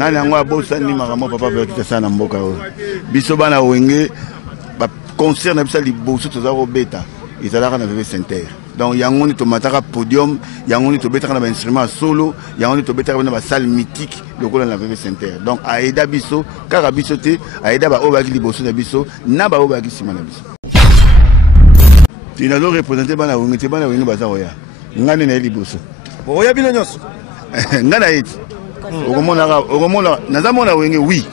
nani yango abosani makambo papa vertite sana mboka oyo biso bana wenge ba concert na biso liboso toza kobeta ezalaka na VV Center. Donc yango ni tomataka podium, yango ni tobetaka na ba instrument solo, yango ni tobetaka na ba salle mythique lokola na VV Center. Donc aida biso kaka biso te aida ba obaki liboso na biso na ba obaki sima na biso. Tinalo représenter bana wenge baza oya. Ngani na liboso. Oya bino nyos. Ngana eti. Okomona nazamona wenge oui.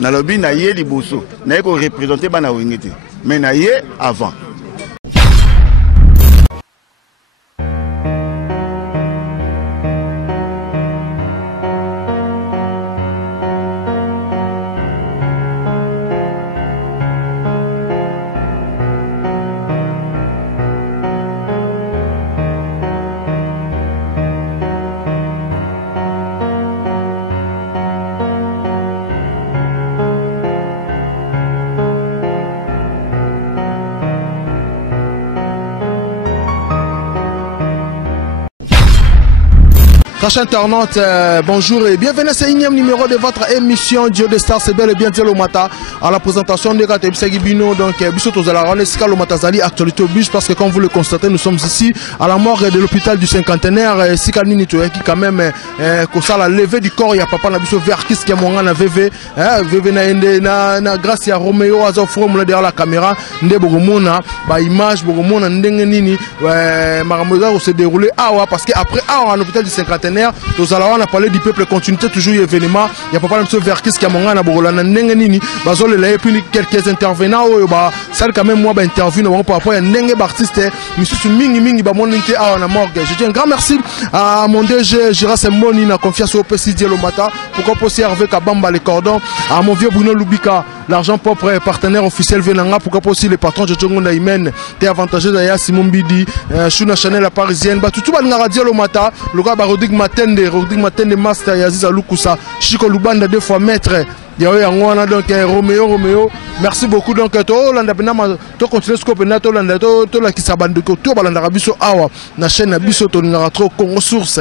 Na lobi na ye liboso. Na ko représenter bana wenge te. Mais na ye avant. Chers internautes, bonjour et bienvenue à ce 1e numéro de votre émission Dio de Star. C'est bel et bien Dieu Lomata à la présentation de Gatebisagi Bino. Donc, Bissot aux Alarane, Sika Lomata Zali, actualité au bus, parce que comme vous le constatez, nous sommes ici à la morgue de l'hôpital du cinquantenaire. Sika Nini qui quand même, que ça la levée du corps, il y a papa Nabiso Verkis qui a mon na VV, VV na grâce à Roméo, à Zofrom derrière la caméra, Nde Bogomona, ba image, Bogomona, Ndenge Nini, Maramosa s'est déroulé parce qu'après, à l'hôpital du cinquantenaire, tous on a parlé du peuple continuité toujours événement il y a pas M. Verkis qui a mon na borolana ndenge nini bazole et puis quelques intervenants ça quand même moi ba interview par rapport à ndenge artiste monsieur mingi ba monite à na morgue. Je dis un grand merci à mon DG Gira Semboni na confiance au PCD Lomata pourquoi poser avec Kabamba les cordons à mon vieux Bruno Lubika l'argent propre partenaire officiel Venanga pourquoi pas aussi les patrons de Djongo Naimen t'es avantageux d'ailleurs Simon Bidi Shuna Chanel la parisienne bah tout na radio Lomata le gars Rodig Matende Master Yaziz Alukusa Chico Lubanda 2 fois maître Yaoui Angwana donc Roméo merci beaucoup donc to landa benama to continuer scope na to landa to la kisabande ko to balanda biso awa na chaîne na biso to na trop Congo source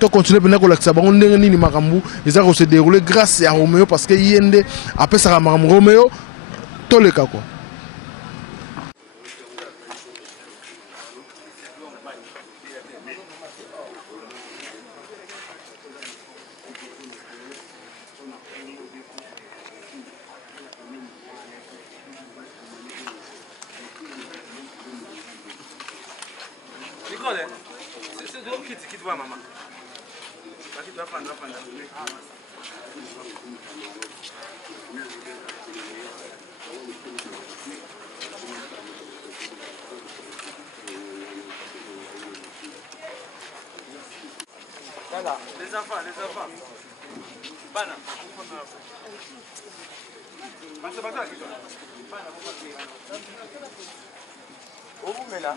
to continuer bena ko la kisabango ndenge nini makambu ezako se dérouler grâce à Roméo parce que yende après ça makambu Roméo to le ka quoi. C'est de qui te voit maman. Vas-y, tu vas prendre. Voilà, les enfants. Bana. Passe pas toi qui toi. Bana, où vous mettez là?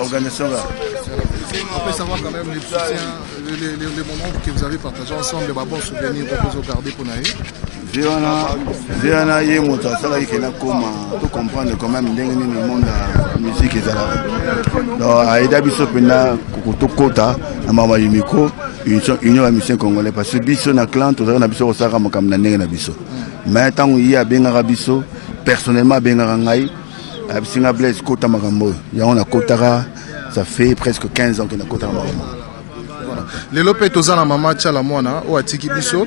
Organisation là. peut savoir quand même les soutiens, les moments que vous avez partagés ensemble, les bons souvenirs que vous avez gardés pour Naï. Zéana yé moto asala ikena koma to comprendre quand même ndenge nini le monde la musique ezala. Donc aida biso pena to kota na mama yimiko union ya musicien congolais parce que biso na clan to na biso osaka makambo na ndenge na biso. Mais tant yi abengaka biso personnellement bengaka ngai abisinga Blaise kota makambo ya on a kotaka ça fait presque 15 ans que na kotaka makambo. Les lopes aux la maman tchala mwana ou atiki biso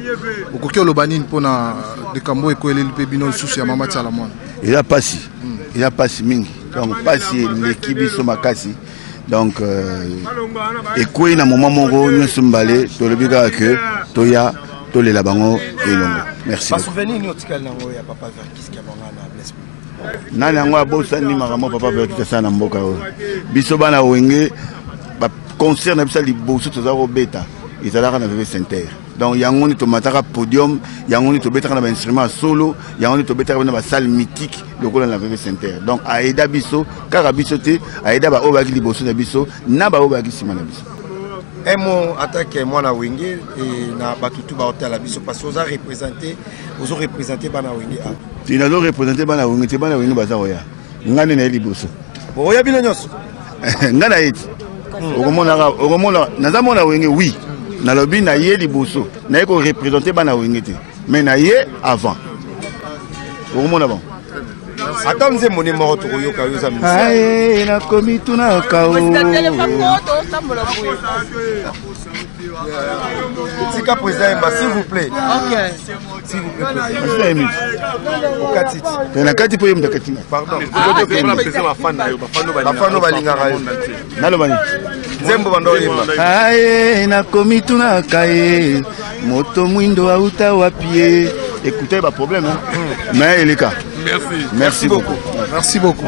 okoki olobanine pona de kambo ekwele lipe bino susu ya maman tchala mwana. Il a passé mingi donc passé l'équipe biso makasi donc ekwe na moment moko nyonso mbale to lobika que toya to le labango elongo. Merci. Pas souvenir ni otikali nango ya papa Verkis ki abanga na Blaise. Nani yango abosani makambo papa Verkis sana mboka o biso bana wenge concert na bisa liboso toza robeta ezalaka na VV Center donc yango ni tomataka podium yango ni tobetaka na ba instrument solo yango ni tobetaka na ba salle mythique lokola na VV Center donc aida biso kaka biso te aida ba obaki liboso na biso na ba obaki sima na biso. Un mot attaque mwana wenge et na batutu ba hotel la biso parce que vous représenter bana wenge a tu n'as représenter bana wenge te bana wenge baza oya ngane na liboso oya bino nyos ngana eti okomona nazamona wenge oui nalobi na ye liboso na ye ko représenter bana wenge te mais na ye avant okomona bon attends nzembo ni moko tokoyoka yo za misi aye nakomi tuna kao tika président s'il vous plaît OK s'il vous plaît président okatiti na kati po yemda kati pardon bafano balingaka yo nalobani nzembo bando yemba aye nakomi tuna kae moto mwindo auta wapie écoutez ba problème mais les cas. Merci beaucoup. Merci beaucoup.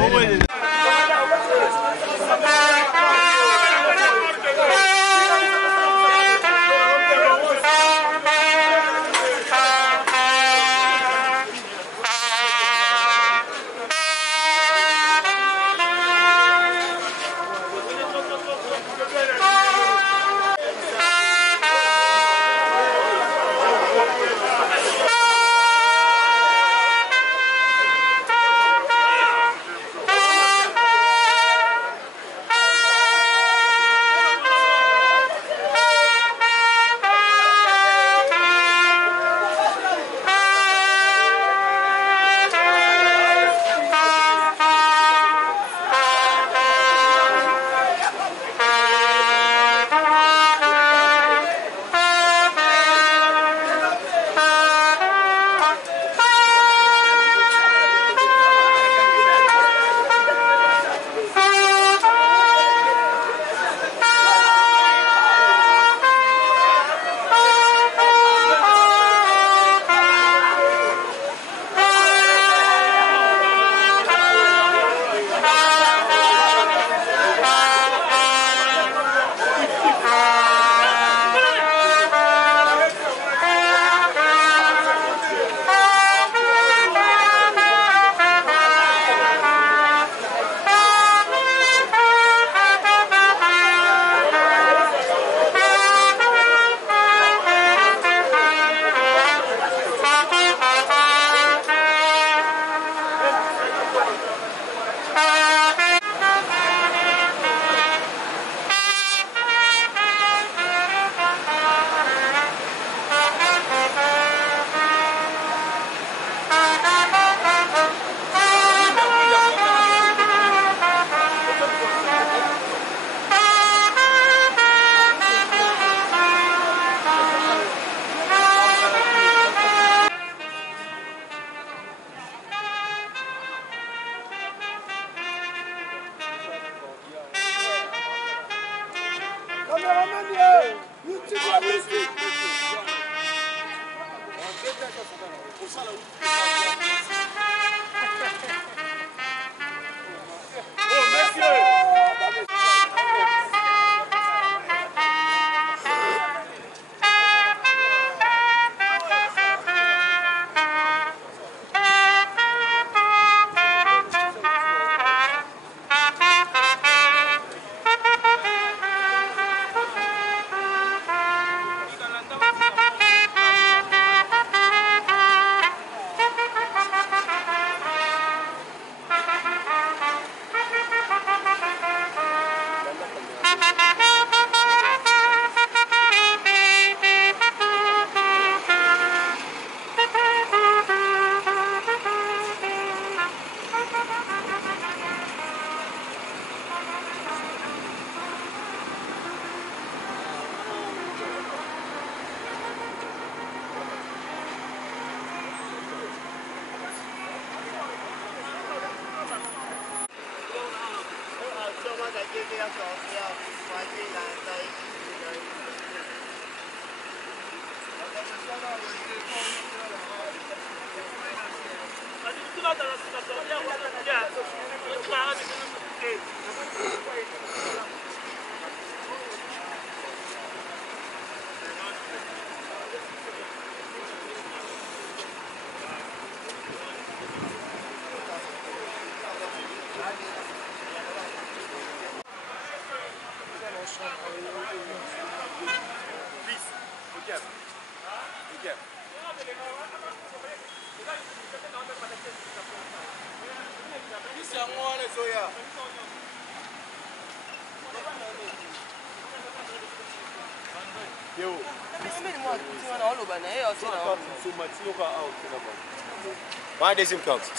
Deuxième carte.